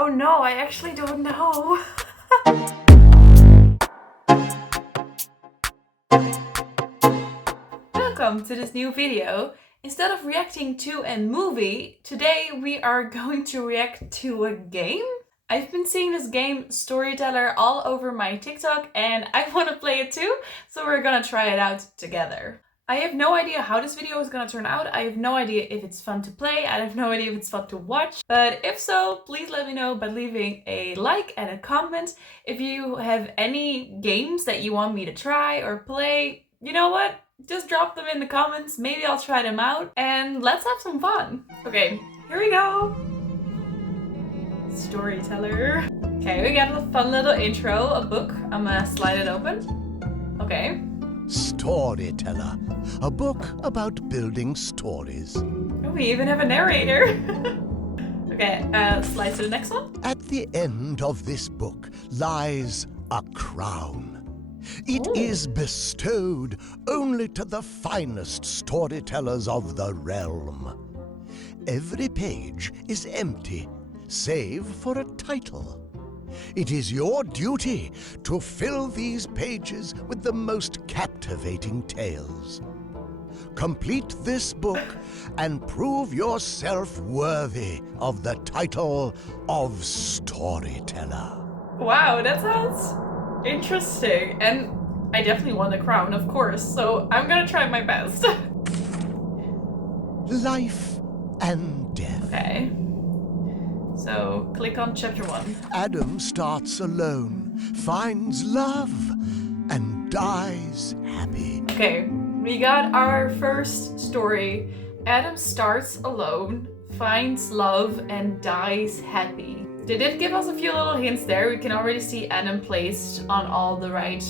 Oh no, I actually don't know. Welcome to this new video. Instead of reacting to a movie, today we are going to react to a game. I've been seeing this game, Storyteller, all over my TikTok and I want to play it too, so we're gonna try it out together. I have no idea how this video is gonna turn out. I have no idea if it's fun to play. I have no idea if it's fun to watch. But if so, please let me know by leaving a like and a comment. If you have any games that you want me to try or play, you know what? Just drop them in the comments. Maybe I'll try them out and let's have some fun. Okay, here we go. Storyteller. Okay, we got a fun little intro, a book. I'm gonna slide it open. Okay. Storyteller, a book about building stories. Oh, we even have a narrator. Okay, slide to the next one. At the end of this book lies a crown. It is bestowed only to the finest storytellers of the realm. Every page is empty, save for a title. It is your duty to fill these pages with the most captivating tales. Complete this book and prove yourself worthy of the title of Storyteller. Wow, that sounds interesting. And I definitely want the crown, of course, so I'm gonna try my best. Life and death. Okay. So, click on chapter 1. Adam starts alone, finds love, and dies happy. Okay, we got our first story. Adam starts alone, finds love, and dies happy. They did give us a few little hints there. We can already see Adam placed on all the right,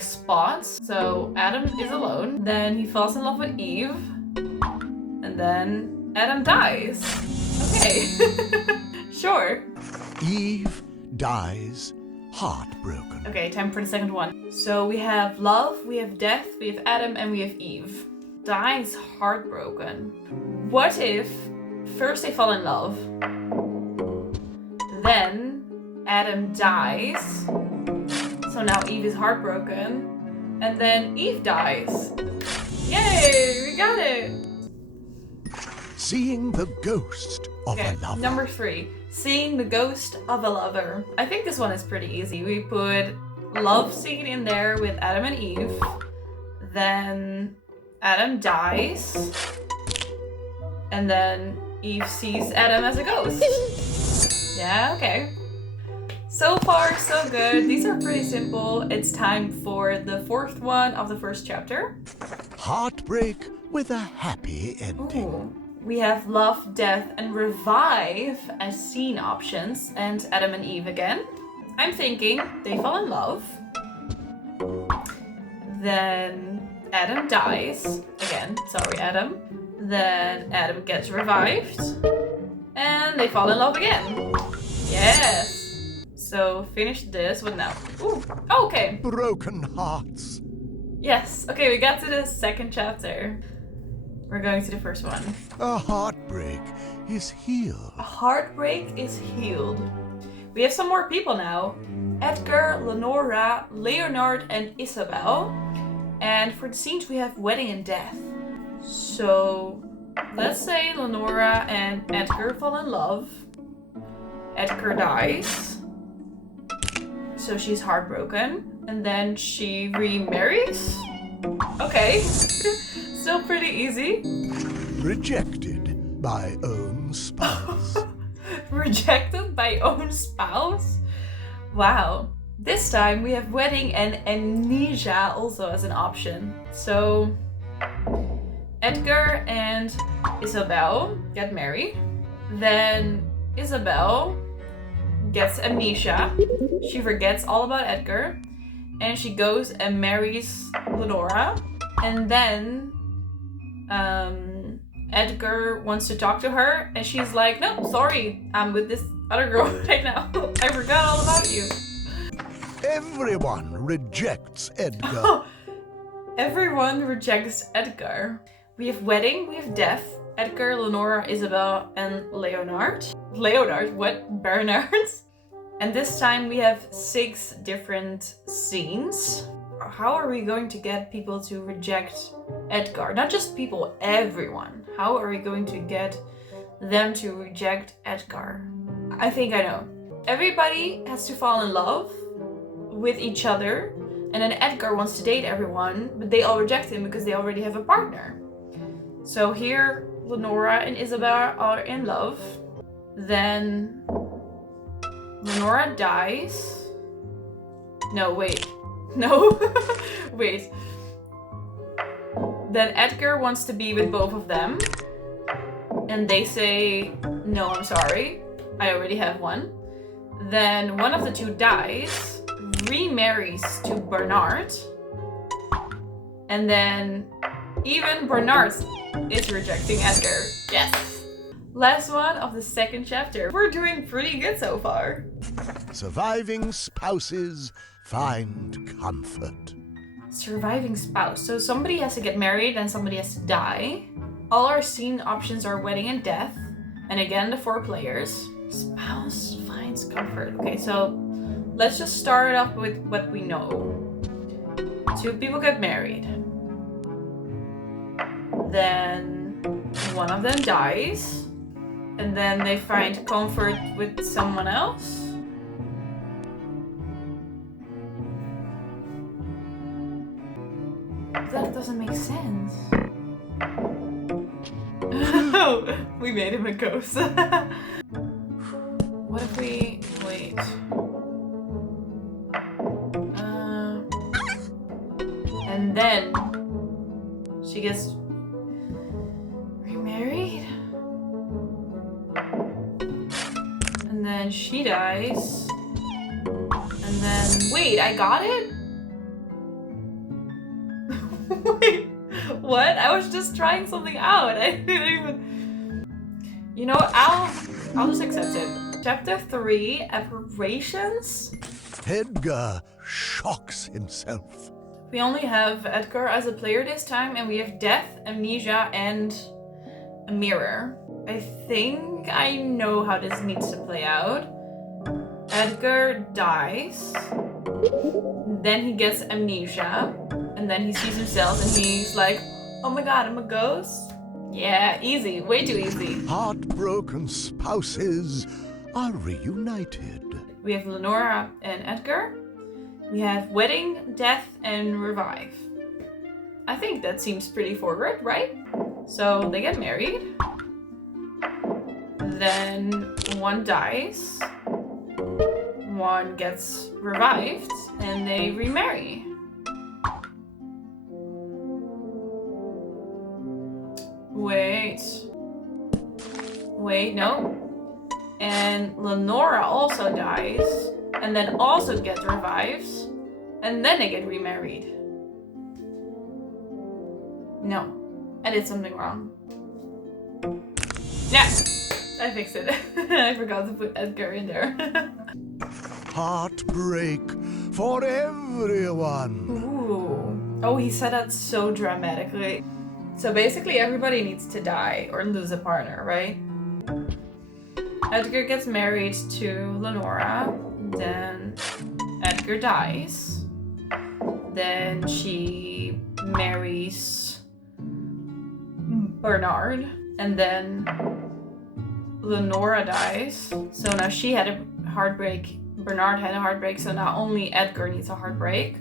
spots. So, Adam is alone. Then he falls in love with Eve. And then Adam dies. Okay. Sure. Eve dies heartbroken. Okay, time for the second one. So we have love, we have death, we have Adam, and we have Eve. Dies heartbroken. What if first they fall in love, then Adam dies, so now Eve is heartbroken, and then Eve dies. Yay, we got it! Seeing the ghost of a lover. Number 3. Seeing the ghost of a lover. I think this one is pretty easy. We put love scene in there with Adam and Eve. Then Adam dies. And then Eve sees Adam as a ghost. Yeah, okay. So far, so good. These are pretty simple. It's time for the 4th one of the first chapter. Heartbreak with a happy ending. Ooh. We have love, death, and revive as scene options, and Adam and Eve again. I'm thinking they fall in love. Then Adam dies. Again, sorry Adam. Then Adam gets revived. And they fall in love again. Yes! So finish this with now. Ooh, okay. Broken hearts. Yes, okay, we got to the second chapter. We're going to the first one. A heartbreak is healed. A heartbreak is healed. We have some more people now. Edgar, Lenora, Leonard, and Isabel. And for the scenes we have wedding and death. So let's say Lenora and Edgar fall in love. Edgar dies. So she's heartbroken. And then she remarries. Okay. Still pretty easy. Rejected by own spouse. Rejected by own spouse? Wow. This time we have wedding and amnesia also as an option. So Edgar and Isabel get married. Then Isabel gets amnesia. She forgets all about Edgar. And she goes and marries Lenora. And then Edgar wants to talk to her, and she's like, no, sorry, I'm with this other girl right now. I forgot all about you. Everyone rejects Edgar. Everyone rejects Edgar. We have wedding, we have death, Edgar, Lenora, Isabel, and Leonard. Leonard? What? Bernard? And this time we have 6 different scenes. How are we going to get people to reject Edgar? Not just people, everyone. How are we going to get them to reject Edgar? I think I know. Everybody has to fall in love with each other, and then Edgar wants to date everyone, but they all reject him because they already have a partner. So here, Lenora and Isabel are in love. Then Lenora dies. No, wait. No. Wait. Then Edgar wants to be with both of them. And they say, no, I'm sorry. I already have one. Then one of the 2 dies, remarries to Bernard. And then even Bernard is rejecting Edgar. Yes! Last one of the 2nd chapter. We're doing pretty good so far. Surviving spouses find comfort. Surviving spouse. So somebody has to get married and somebody has to die. All our scene options are wedding and death. And again, the 4 players. Spouse finds comfort. Okay, so let's just start off with what we know. 2 people get married. Then one of them dies. And then they find comfort with someone else. That doesn't make sense. We made him a ghost. What if we... wait. And then she gets remarried. And then she dies. And then... wait, I got it? Wait, what? I was just trying something out. I didn't even... You know what? I'll just accept it. Chapter 3, Aberrations. Edgar shocks himself. We only have Edgar as a player this time, and we have Death, Amnesia, and a Mirror. I think I know how this needs to play out. Edgar dies. Then he gets amnesia. And then he sees himself and he's like, oh my god, I'm a ghost? Yeah, easy. Way too easy. Heartbroken spouses are reunited. We have Lenora and Edgar. We have wedding, death, and revive. I think that seems pretty forward, right? So they get married. Then one dies. One gets revived. And they remarry. Wait, no. And Lenora also dies, and then also gets revived, and then they get remarried. No, I did something wrong. Yeah, I fixed it. I forgot to put Edgar in there. Heartbreak for everyone. Ooh. Oh, he said that so dramatically. So basically everybody needs to die or lose a partner, right? Edgar gets married to Lenora, then Edgar dies. Then she marries Bernard, and then Lenora dies. So now she had a heartbreak, Bernard had a heartbreak, so now only Edgar needs a heartbreak.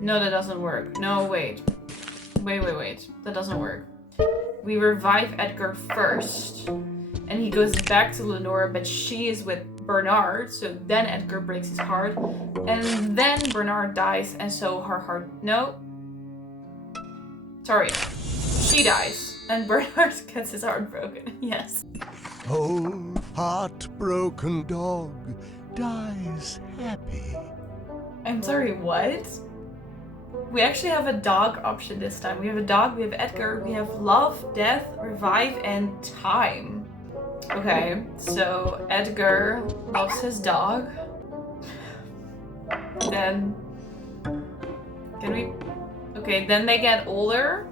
No, that doesn't work. No, wait. Wait. That doesn't work. We revive Edgar first. And he goes back to Lenora, but she is with Bernard. So then Edgar breaks his heart. And then Bernard dies, and so her heart... No. Sorry. She dies. And Bernard gets his heart broken. Yes. Old heartbroken dog dies happy. I'm sorry, what? We actually have a dog option this time. We have a dog, we have Edgar, we have love, death, revive, and time. Okay, so Edgar loves his dog. Then... Can we... Okay, then they get older.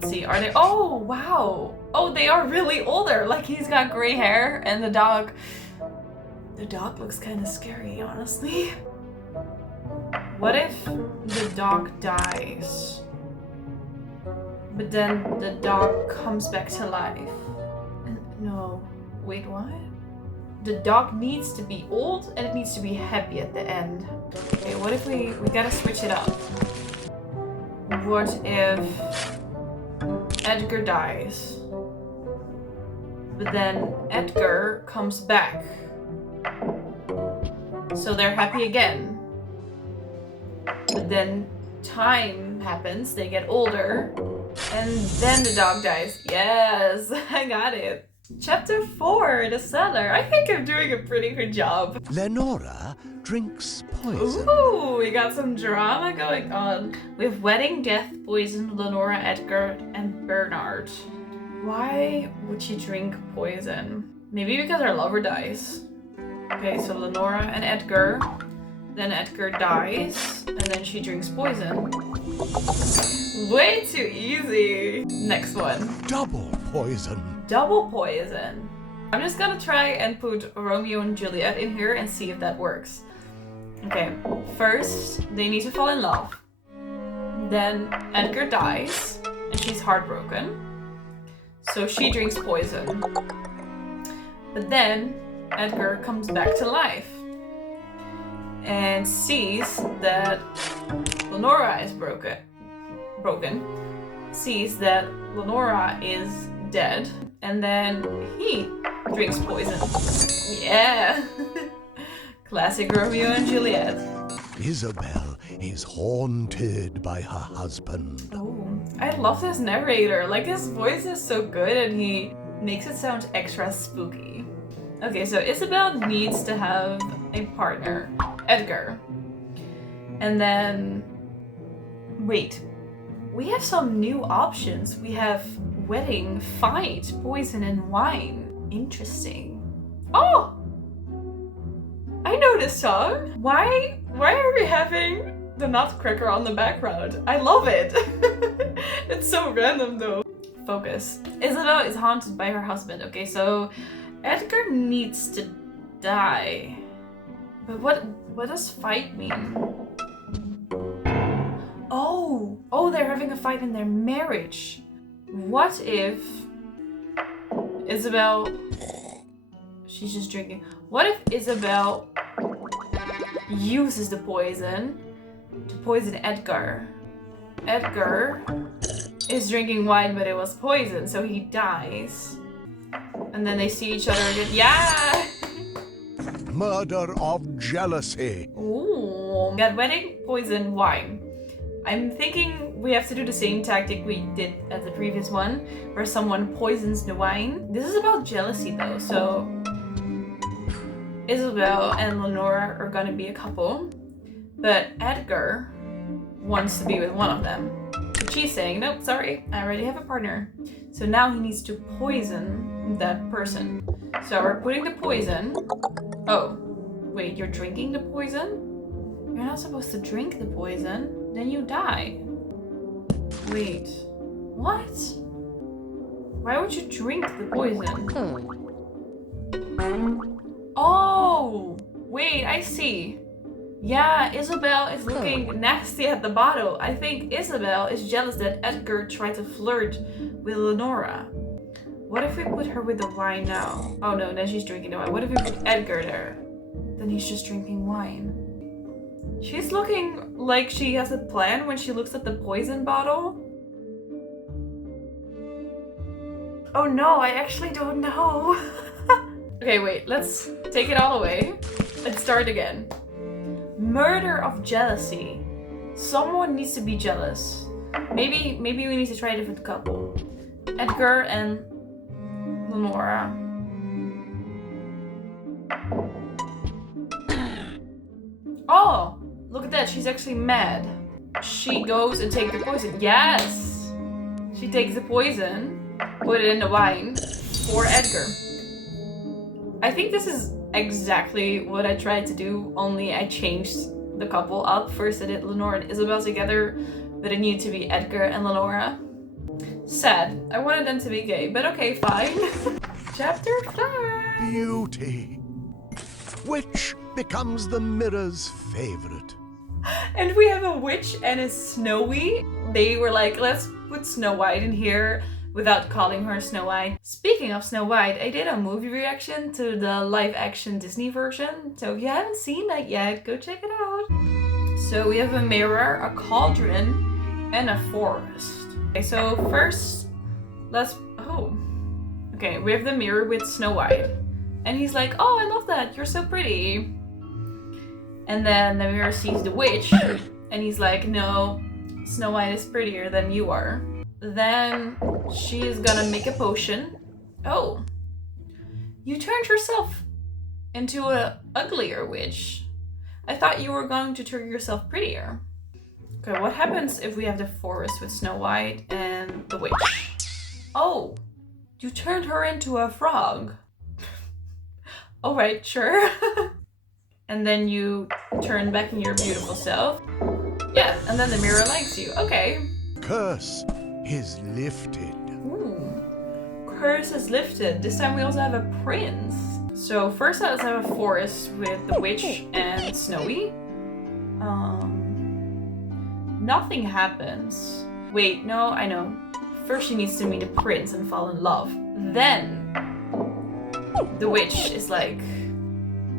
Let's see, are they? Oh, wow. Oh, they are really older. Like, he's got gray hair and the dog looks kind of scary, honestly. What if the dog dies, but then the dog comes back to life? No, wait, what? The dog needs to be old and it needs to be happy at the end. Okay, what if we gotta switch it up? What if Edgar dies, but then Edgar comes back, so they're happy again? But then time happens, they get older, and then the dog dies. Yes, I got it. Chapter 4, The Cellar. I think I'm doing a pretty good job. Lenora drinks poison. Ooh, we got some drama going on. With wedding, death, poison, Lenora, Edgar, and Bernard. Why would she drink poison? Maybe because her lover dies. Okay, so Lenora and Edgar. Then Edgar dies, and then she drinks poison. Way too easy. Next one. Double poison. Double poison. I'm just gonna try and put Romeo and Juliet in here and see if that works. Okay, first they need to fall in love. Then Edgar dies, and she's heartbroken. So she drinks poison. But then Edgar comes back to life and sees that Lenora is broken. Sees that Lenora is dead, and then he drinks poison. Yeah! Classic Romeo and Juliet. Isabel is haunted by her husband. Oh, I love this narrator. Like, his voice is so good and he makes it sound extra spooky. Okay, so Isabel needs to have a partner, Edgar. And then, wait, we have some new options. We have wedding, fight, poison, and wine. Interesting. Oh! I know this song. Why are we having the Nutcracker on the background? I love it. It's so random though. Focus. Isabel is haunted by her husband. Okay, so Edgar needs to die. But what does fight mean? Oh, they're having a fight in their marriage. What if Isabel... She's just drinking. What if Isabel uses the poison to poison Edgar? Edgar is drinking wine, but it was poison, so he dies. And then they see each other again. Yeah! Murder of jealousy. Ooh. Got wedding, poison, wine. I'm thinking we have to do the same tactic we did at the previous one, where someone poisons the wine. This is about jealousy though, so Isabel and Lenora are gonna be a couple, but Edgar wants to be with one of them. But she's saying, nope, sorry, I already have a partner. So now he needs to poison that person. So we're putting the poison. Oh, wait, you're drinking the poison? You're not supposed to drink the poison. Then you die. Wait, what? Why would you drink the poison? Oh, wait, I see. Yeah, Isabel is looking nasty at the bottle. I think Isabel is jealous that Edgar tried to flirt with Lenora. What if we put her with the wine now? Oh no, then she's drinking the wine. What if we put Edgar there? Then he's just drinking wine. She's looking like she has a plan when she looks at the poison bottle. Oh no, I actually don't know. Okay, wait, let's take it all away and start again. Murder of jealousy. Someone needs to be jealous. Maybe we need to try a different couple. Edgar and Lenora. Oh, look at that, she's actually mad. She goes and takes the poison. Yes! She takes the poison, put it in the wine for Edgar. I think this is exactly what I tried to do, only I changed the couple up. First I did Lenora and Isabel together, but it needed to be Edgar and Lenora. Sad. I wanted them to be gay, but okay, fine. Chapter 5. Beauty. Witch becomes the mirror's favorite. And we have a witch and a Snowy. They were like, let's put Snow White in here without calling her Snow White. Speaking of Snow White, I did a movie reaction to the live action Disney version. So if you haven't seen that yet, go check it out. So we have a mirror, a cauldron, and a forest. Okay, so first, okay, we have the mirror with Snow White. And he's like, oh, I love that, you're so pretty. And then the mirror sees the witch, and he's like, no, Snow White is prettier than you are. Then she is gonna make a potion. Oh, you turned yourself into an uglier witch. I thought you were going to turn yourself prettier. Okay, what happens if we have the forest with Snow White and the witch? Oh, you turned her into a frog. Alright, sure. And then you turn back in your beautiful self. Yeah, and then the mirror likes you. Okay. Curse is lifted. Ooh. Curse is lifted. This time we also have a prince. So first let's have a forest with the witch and Snowy. Nothing happens. Wait, no, I know. First she needs to meet a prince and fall in love. Then the witch is like,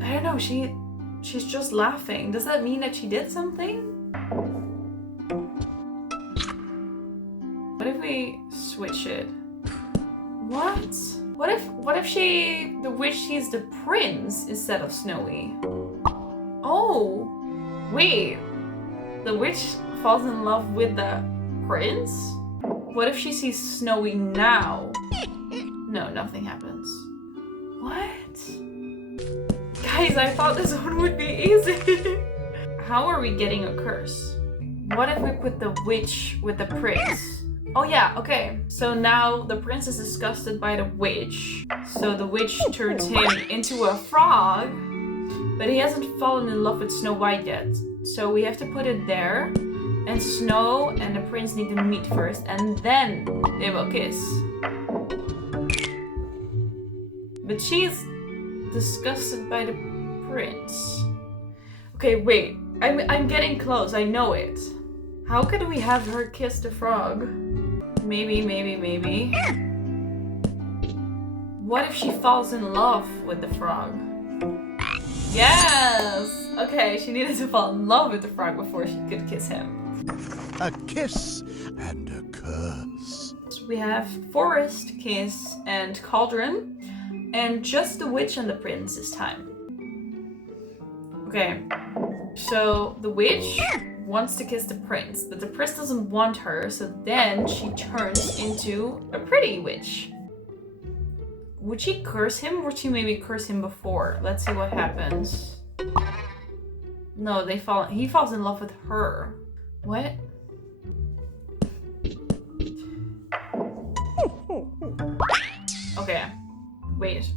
I don't know, she's just laughing. Does that mean that she did something? What if we switch it? What? What if the witch sees the prince instead of Snowy? Oh, wait. The witch falls in love with the prince? What if she sees Snowy now? No, nothing happens. What? Guys, I thought this one would be easy. How are we getting a curse? What if we put the witch with the prince? Oh yeah, okay. So now the prince is disgusted by the witch. So the witch turns him into a frog. But he hasn't fallen in love with Snow White yet. So we have to put it there. And Snow and the prince need to meet first. And then they will kiss. But she's disgusted by the prince. Okay, wait. I'm getting close. I know it. How could we have her kiss the frog? Maybe. What if she falls in love with the frog? Yes! Okay, she needed to fall in love with the frog before she could kiss him. A kiss and a curse. So we have forest, kiss, and cauldron. And just the witch and the prince this time. Okay, so the witch wants to kiss the prince, but the prince doesn't want her, so then she turns into a pretty witch. Would she curse him, or would she maybe curse him before? Let's see what happens. No, he falls in love with her. What? Okay, wait.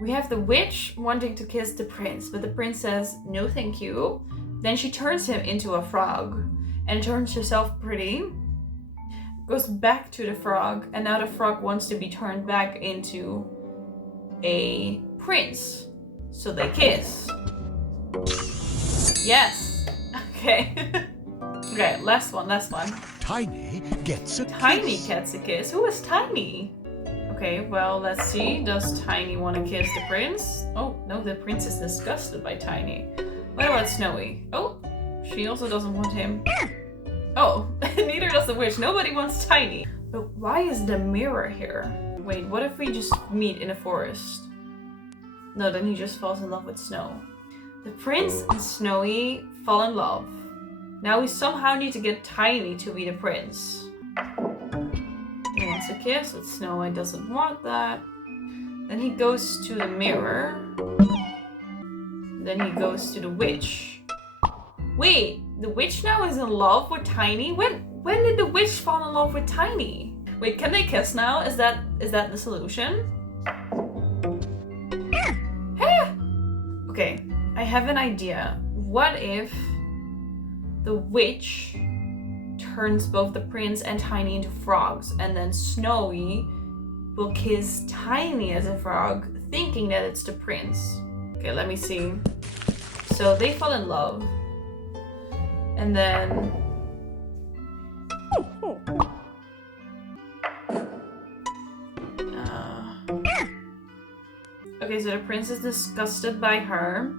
We have the witch wanting to kiss the prince, but the prince says, no thank you. Then she turns him into a frog and turns herself pretty. Goes back to the frog, and now the frog wants to be turned back into a prince. So they kiss. Yes. Okay. Okay, last one. Tiny gets a Tiny kiss. gets a kiss. Who is Tiny? Okay, well, let's see. Does Tiny want to kiss the prince? Oh, no, the prince is disgusted by Tiny. What about Snowy? Oh, she also doesn't want him. Oh, neither does the witch. Nobody wants Tiny. But why is the mirror here? Wait, what if we just meet in a forest? No, then he just falls in love with Snow. The prince and Snowy fall in love. Now we somehow need to get Tiny to be the prince. He wants a kiss, but Snow White doesn't want that. Then he goes to the mirror. Then he goes to the witch. Wait, the witch now is in love with Tiny? When did the witch fall in love with Tiny? Wait, can they kiss now? Is that the solution? Okay, I have an idea. What if the witch turns both the prince and Tiny into frogs, and then Snowy will kiss Tiny as a frog, thinking that it's the prince. Okay, let me see. So they fall in love. And then... Okay, so the prince is disgusted by her.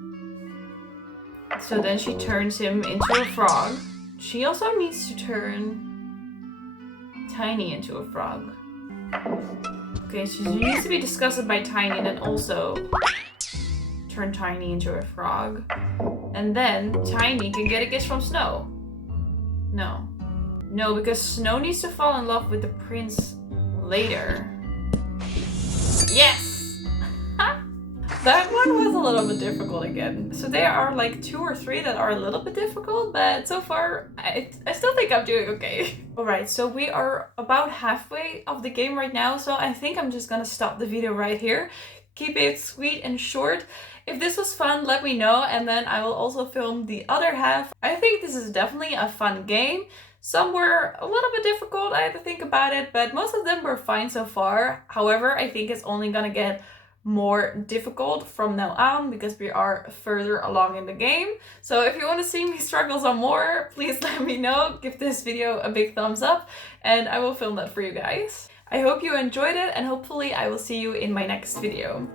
So then she turns him into a frog. She also needs to turn Tiny into a frog. Okay, so she needs to be disgusted by Tiny and then also turn Tiny into a frog. And then Tiny can get a kiss from Snow. No. No, because Snow needs to fall in love with the prince later. Yes! That one was a little bit difficult again. So there are like 2 or 3 that are a little bit difficult, but so far I still think I'm doing okay. Alright, so we are about halfway of the game right now, so I think I'm just gonna stop the video right here. Keep it sweet and short. If this was fun, let me know, and then I will also film the other half. I think this is definitely a fun game. Some were a little bit difficult, I had to think about it, but most of them were fine so far. However, I think it's only gonna get more difficult from now on because we are further along in the game. So if you want to see me struggle some more, please let me know. Give this video a big thumbs up and I will film that for you guys. I hope you enjoyed it and hopefully I will see you in my next video.